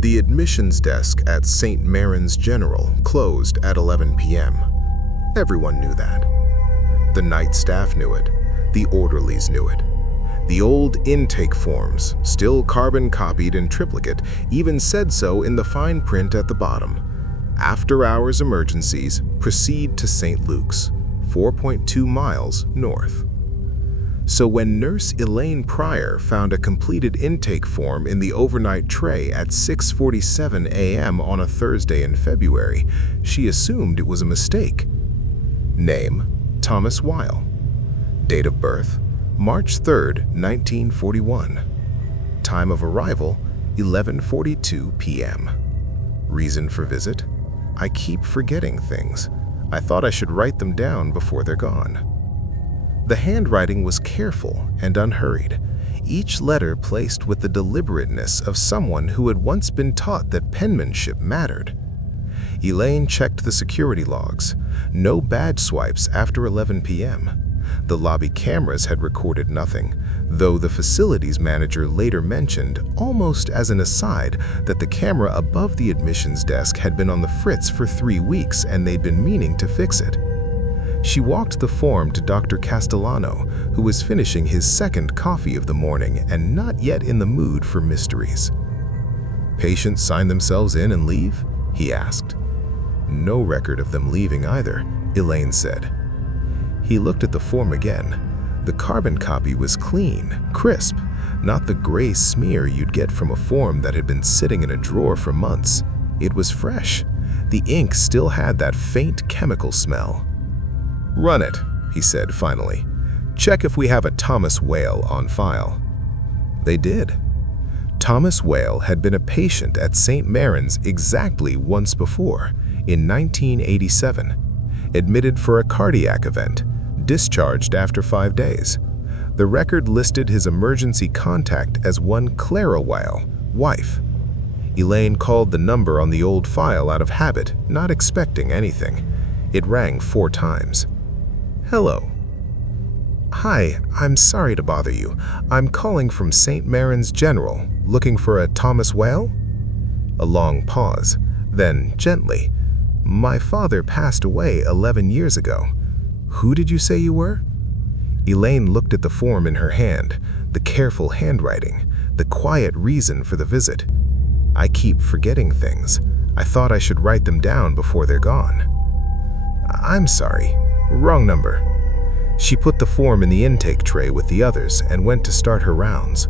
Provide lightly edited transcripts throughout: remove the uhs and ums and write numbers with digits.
The admissions desk at St. Maren's General closed at 11 p.m. Everyone knew that. The night staff knew it. The orderlies knew it. The old intake forms, still carbon-copied in triplicate, even said so in the fine print at the bottom. After-hours emergencies proceed to St. Luke's, 4.2 miles north. So when Nurse Elaine Pryor found a completed intake form in the overnight tray at 6:47 a.m. on a Thursday in February, she assumed it was a mistake. Name: Thomas Weil. Date of birth: March 3, 1941. Time of arrival: 11:42 p.m. Reason for visit: I keep forgetting things. I thought I should write them down before they're gone. The handwriting was careful and unhurried, each letter placed with the deliberateness of someone who had once been taught that penmanship mattered. Elaine checked the security logs. No badge swipes after 11 p.m. The lobby cameras had recorded nothing, though the facilities manager later mentioned, almost as an aside, that the camera above the admissions desk had been on the fritz for 3 weeks and they'd been meaning to fix it. She walked the form to Dr. Castellano, who was finishing his second coffee of the morning and not yet in the mood for mysteries. "Patients sign themselves in and leave?" he asked. "No record of them leaving either," Elaine said. He looked at the form again. The carbon copy was clean, crisp, not the gray smear you'd get from a form that had been sitting in a drawer for months. It was fresh. The ink still had that faint chemical smell. "Run it," he said finally. "Check if we have a Thomas Weil on file." They did. Thomas Weil had been a patient at St. Maren's exactly once before, in 1987. Admitted for a cardiac event, discharged after 5 days. The record listed his emergency contact as one Clara Weil, wife. Elaine called the number on the old file out of habit, not expecting anything. It rang 4 times. "Hello." "Hi, I'm sorry to bother you. I'm calling from St. Maren's General, looking for a Thomas Weil?" A long pause, then gently, "My father passed away 11 years ago. Who did you say you were?" Elaine looked at the form in her hand, the careful handwriting, the quiet reason for the visit. "I keep forgetting things. I thought I should write them down before they're gone." "I'm sorry. Wrong number." She put the form in the intake tray with the others and went to start her rounds.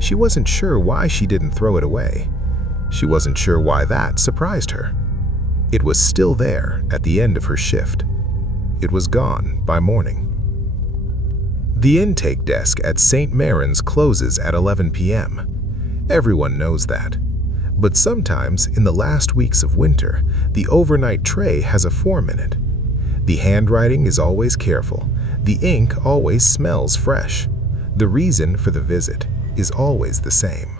She wasn't sure why she didn't throw it away. She wasn't sure why that surprised her. It was still there at the end of her shift. It was gone by morning. The intake desk at St. Maren's closes at 11 p.m. Everyone knows that. But sometimes, in the last weeks of winter, the overnight tray has a form in it. The handwriting is always careful. The ink always smells fresh. The reason for the visit is always the same.